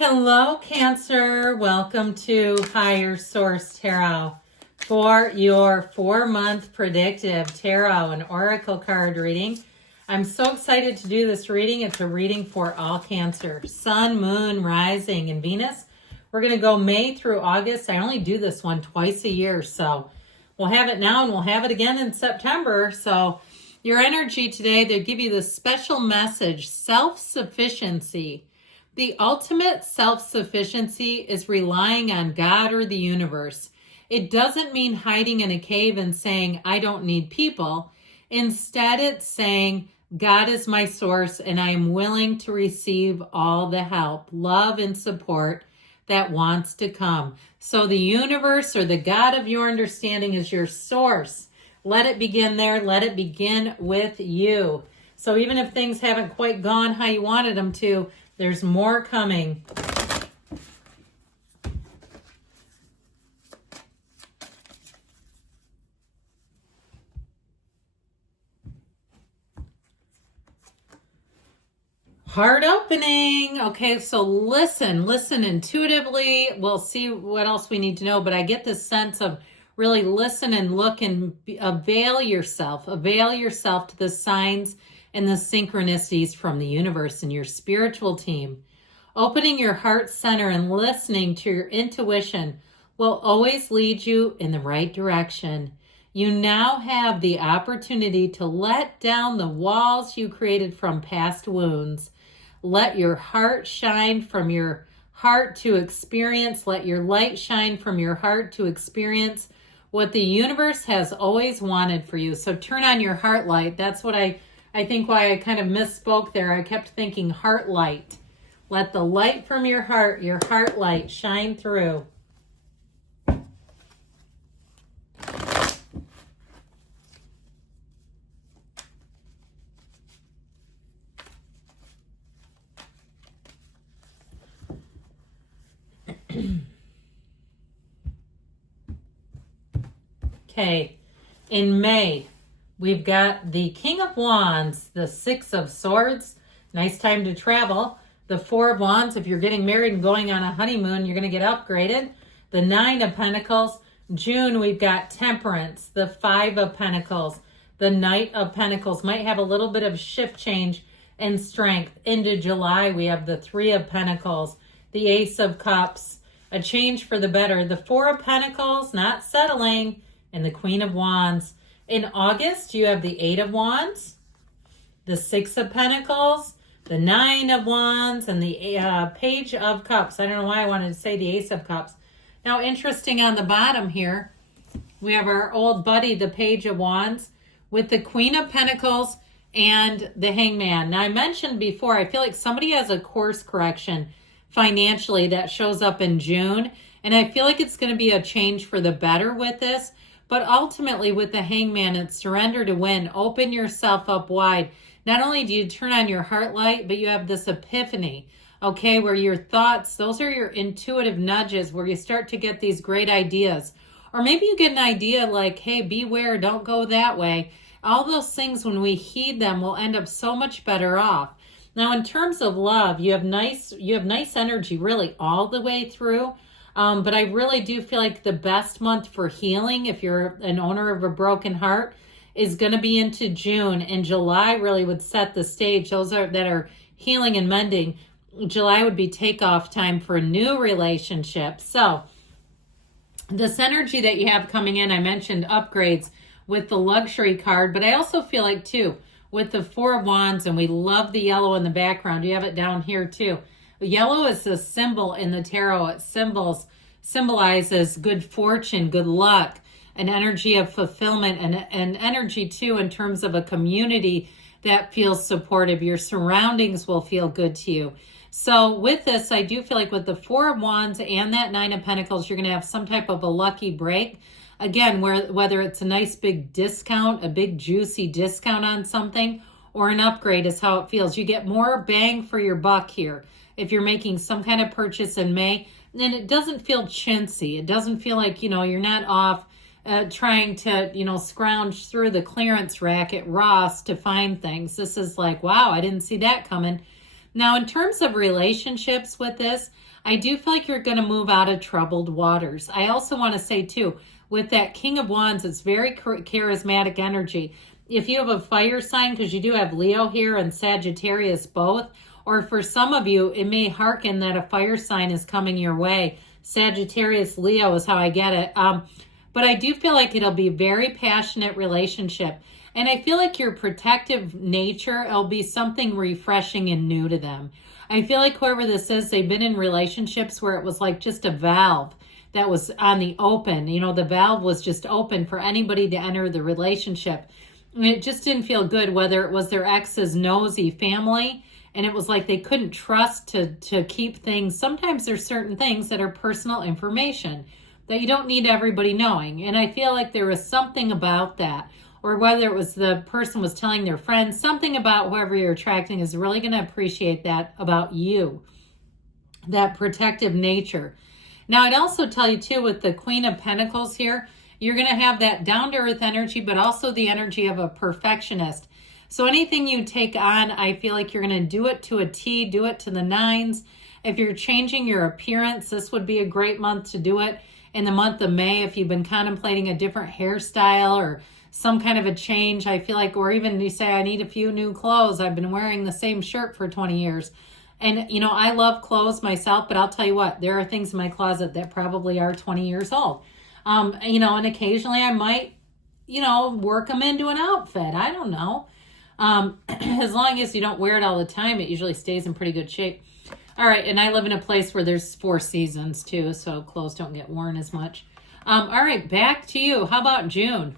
Hello, Cancer. Welcome to Higher Source Tarot for your 4-month predictive tarot and oracle card reading. I'm so excited to do this reading. It's a reading for all Cancer, Sun, Moon, Rising, and Venus. We're going to go May through August. I only do this one twice a year, so we'll have it now and we'll have it again in September. So your energy today, they give you this special message, self-sufficiency. The ultimate self-sufficiency is relying on God or the universe. It doesn't mean hiding in a cave and saying, I don't need people. Instead, it's saying, God is my source and I am willing to receive all the help, love, and support that wants to come. So the universe or the God of your understanding is your source. Let it begin there. Let it begin with you. So even if things haven't quite gone how you wanted them to, there's more coming. Heart opening. Okay, so listen intuitively. We'll see what else we need to know, but I get this sense of really listen and look and avail yourself to the signs and the synchronicities from the universe and your spiritual team. Opening your heart center and listening to your intuition will always lead you in the right direction. You now have the opportunity to let down the walls you created from past wounds. Let your heart shine from your heart to experience. Let your light shine from your heart to experience what the universe has always wanted for you. So turn on your heart light. That's what I think why I kind of misspoke there. I kept thinking heart light. Let the light from your heart light, shine through. Okay, in May, we've got the King of Wands, the Six of Swords, nice time to travel. The Four of Wands, if you're getting married and going on a honeymoon, you're going to get upgraded. The Nine of Pentacles. June, we've got Temperance, the Five of Pentacles. The Knight of Pentacles might have a little bit of shift change and strength. Into July, we have the Three of Pentacles, the Ace of Cups, a change for the better. The Four of Pentacles, not settling, and the Queen of Wands. In August, you have the Eight of Wands, the Six of Pentacles, the Nine of Wands, and the Page of Cups. I don't know why I wanted to say the Ace of Cups. Now, interesting on the bottom here, we have our old buddy, the Page of Wands, with the Queen of Pentacles and the Hangman. Now, I mentioned before, I feel like somebody has a course correction financially that shows up in June, and I feel like it's going to be a change for the better with this. But ultimately, with the Hangman, it's surrender to win. Open yourself up wide. Not only do you turn on your heart light, but you have this epiphany, okay, where your thoughts, those are your intuitive nudges where you start to get these great ideas. Or maybe you get an idea like, hey, beware, don't go that way. All those things, when we heed them, we'll end up so much better off. Now, in terms of love, you have nice energy really all the way through. But I really do feel like the best month for healing, if you're an owner of a broken heart, is going to be into June. And July really would set the stage. Those that are healing and mending, July would be takeoff time for new relationships. So this energy that you have coming in, I mentioned upgrades with the luxury card, but I also feel like too, with the Four of Wands, and we love the yellow in the background. You have it down here too. Yellow is a symbol in the tarot. It symbolizes good fortune, good luck, an energy of fulfillment, and an energy too in terms of a community that feels supportive. Your surroundings will feel good to you. So with this, I do feel like with the Four of Wands and that Nine of Pentacles, you're going to have some type of a lucky break. Again, whether it's a nice big discount, a big juicy discount on something, or an upgrade is how it feels. You get more bang for your buck here. If you're making some kind of purchase in May, then it doesn't feel chintzy. It doesn't feel like, you're not off trying to, scrounge through the clearance rack at Ross to find things. This is like, wow, I didn't see that coming. Now, in terms of relationships with this, I do feel like you're going to move out of troubled waters. I also want to say, too, with that King of Wands, it's very charismatic energy. If you have a fire sign, because you do have Leo here and Sagittarius both, or for some of you, it may hearken that a fire sign is coming your way. Sagittarius, Leo is how I get it. But I do feel like it'll be a very passionate relationship. And I feel like your protective nature, it'll be something refreshing and new to them. I feel like whoever this is, they've been in relationships where it was like just a valve that was on the open. You know, the valve was just open for anybody to enter the relationship. And it just didn't feel good, whether it was their ex's nosy family, and it was like they couldn't trust to keep things. Sometimes there's certain things that are personal information that you don't need everybody knowing. And I feel like there was something about that, or whether it was the person was telling their friends, something about whoever you're attracting is really going to appreciate that about you, that protective nature. Now, I'd also tell you too, with the Queen of Pentacles here, you're going to have that down-to-earth energy, but also the energy of a perfectionist. So anything you take on, I feel like you're going to do it to a T, do it to the nines. If you're changing your appearance, this would be a great month to do it. In the month of May, if you've been contemplating a different hairstyle or some kind of a change, I feel like, or even you say, I need a few new clothes. I've been wearing the same shirt for 20 years. And, you know, I love clothes myself, but I'll tell you what, there are things in my closet that probably are 20 years old. You know, and occasionally I might, you know, work them into an outfit. I don't know. As long as you don't wear it all the time, it usually stays in pretty good shape. All right, and I live in a place where there's 4 seasons too, so clothes don't get worn as much. All right, back to you. How about June?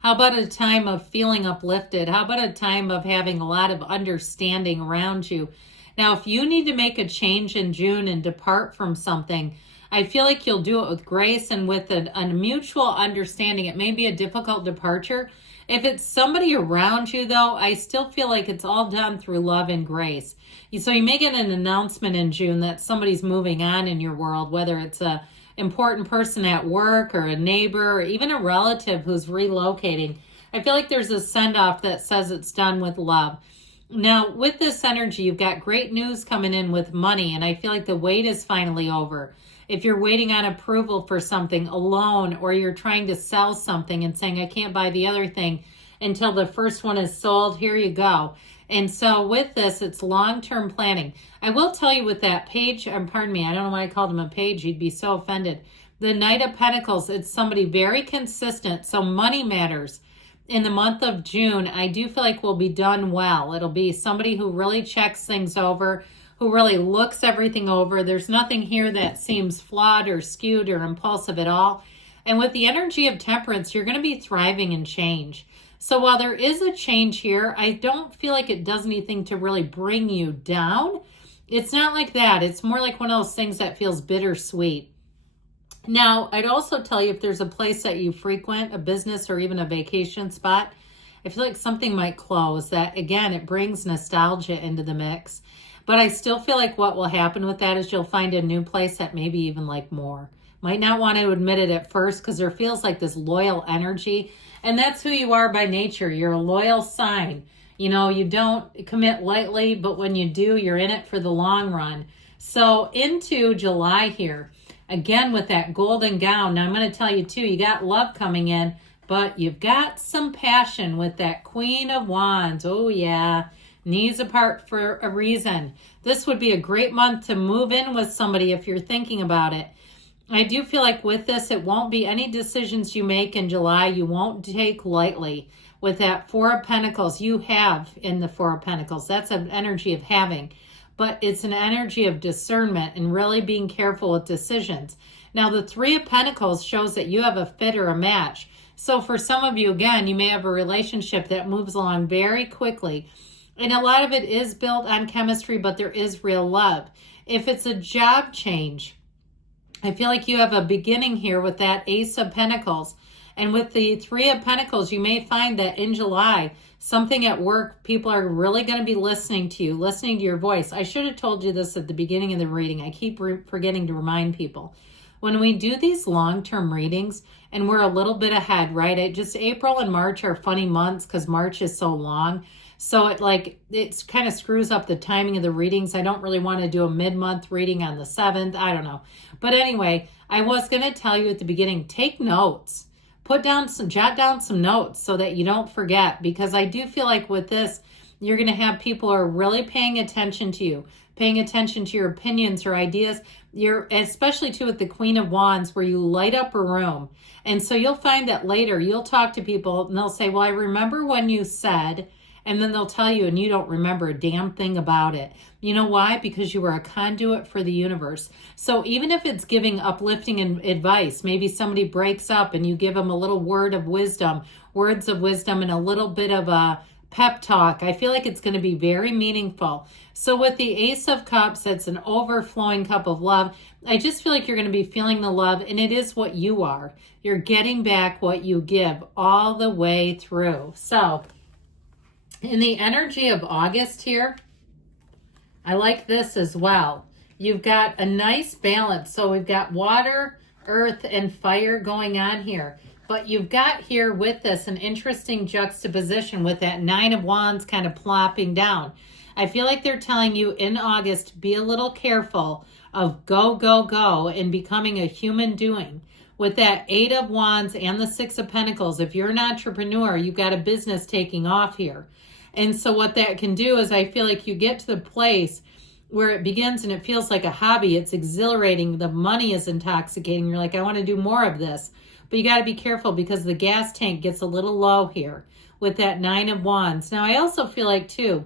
How about a time of feeling uplifted? How about a time of having a lot of understanding around you? Now, if you need to make a change in June and depart from something, I feel like you'll do it with grace and with a mutual understanding. It may be a difficult departure. If it's somebody around you, though, I still feel like it's all done through love and grace. So you may get an announcement in June that somebody's moving on in your world, whether it's a important person at work or a neighbor or even a relative who's relocating. I feel like there's a send-off that says it's done with love. Now, with this energy, you've got great news coming in with money, and I feel like the wait is finally over. If you're waiting on approval for something, a loan, or you're trying to sell something and saying, I can't buy the other thing until the first one is sold, here you go. And so with this, it's long-term planning. I will tell you with that page, pardon me, I don't know why I called him a page. You'd be so offended. The Knight of Pentacles, it's somebody very consistent. So money matters. In the month of June, I do feel like we'll be done well. It'll be somebody who really checks things over, who really looks everything over. There's nothing here that seems flawed or skewed or impulsive at all. And with the energy of temperance, you're going to be thriving in change. So while there is a change here, I don't feel like it does anything to really bring you down. It's not like that. It's more like one of those things that feels bittersweet. Now, I'd also tell you if there's a place that you frequent, a business or even a vacation spot, I feel like something might close. That, again, it brings nostalgia into the mix. But I still feel like what will happen with that is you'll find a new place that maybe even like more. Might not want to admit it at first because there feels like this loyal energy. And that's who you are by nature. You're a loyal sign. You know, you don't commit lightly, but when you do, you're in it for the long run. So into July here, again with that golden gown. Now I'm going to tell you too, you got love coming in, but you've got some passion with that Queen of Wands. Oh yeah. Knees apart for a reason. This would be a great month to move in with somebody if you're thinking about it. I do feel like with this, it won't be any decisions you make in July you won't take lightly. With that Four of Pentacles, you have in the Four of Pentacles. That's an energy of having. But it's an energy of discernment and really being careful with decisions. Now, the Three of Pentacles shows that you have a fit or a match. So for some of you, again, you may have a relationship that moves along very quickly. And a lot of it is built on chemistry, but there is real love. If it's a job change, I feel like you have a beginning here with that Ace of Pentacles. And with the Three of Pentacles, you may find that in July, something at work, people are really going to be listening to you, listening to your voice. I should have told you this at the beginning of the reading. I keep forgetting to remind people. When we do these long-term readings, and we're a little bit ahead, right? Just April and March are funny months because March is so long. So it kind of screws up the timing of the readings. I don't really want to do a mid-month reading on the 7th. I don't know. But anyway, I was going to tell you at the beginning, take notes. Jot down some notes so that you don't forget, because I do feel like with this, you're going to have people who are really paying attention to you, paying attention to your opinions or ideas. You're especially too with the Queen of Wands, where you light up a room. And so you'll find that later you'll talk to people and they'll say, well, I remember when you said, and then they'll tell you and you don't remember a damn thing about it. You know why? Because you were a conduit for the universe. So even if it's giving uplifting advice, maybe somebody breaks up and you give them a little words of wisdom and a little bit of a pep talk, I feel like it's going to be very meaningful. So with the Ace of Cups, it's an overflowing cup of love. I just feel like you're going to be feeling the love, and it is what you are. You're getting back what you give all the way through. So in the energy of August here, I like this as well. You've got a nice balance. So we've got water, earth, and fire going on here. But you've got here with this an interesting juxtaposition with that 9 of Wands kind of plopping down. I feel like they're telling you in August, be a little careful of go, go, go and becoming a human doing. With that 8 of Wands and the 6 of Pentacles, if you're an entrepreneur, you've got a business taking off here. And so what that can do is I feel like you get to the place where it begins and it feels like a hobby. It's exhilarating. The money is intoxicating. You're like, I want to do more of this. But you got to be careful because the gas tank gets a little low here with that 9 of Wands. Now, I also feel like, too,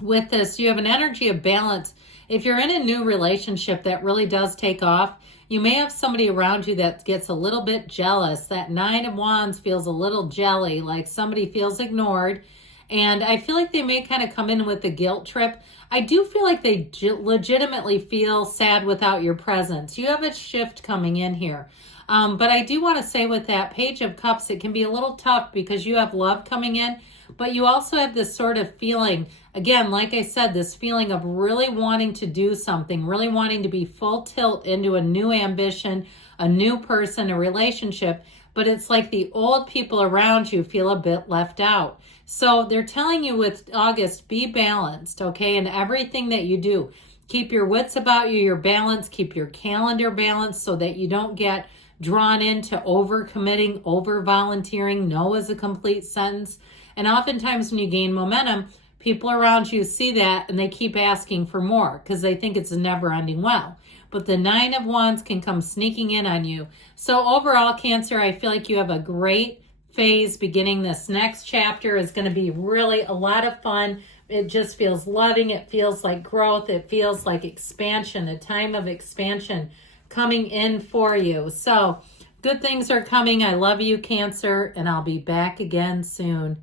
with this, you have an energy of balance. If you're in a new relationship that really does take off, you may have somebody around you that gets a little bit jealous. That 9 of Wands feels a little jelly, like somebody feels ignored. And I feel like they may kind of come in with the guilt trip. I do feel like they legitimately feel sad without your presence. You have a shift coming in here. But I do want to say with that Page of Cups, it can be a little tough because you have love coming in, but you also have this sort of feeling, again, like I said, this feeling of really wanting to do something, really wanting to be full tilt into a new ambition, a new person, a relationship, but it's like the old people around you feel a bit left out. So they're telling you with August, be balanced, okay, in everything that you do. Keep your wits about you, your balance, keep your calendar balanced so that you don't get drawn into over-committing, over-volunteering. No is a complete sentence. And oftentimes when you gain momentum, people around you see that and they keep asking for more because they think it's a never-ending well. But the 9 of Wands can come sneaking in on you. So overall, Cancer, I feel like you have a great phase beginning. This next chapter is going to be really a lot of fun. It just feels loving. It feels like growth. It feels like expansion, a time of expansion coming in for you. So good things are coming. I love you, Cancer, and I'll be back again soon.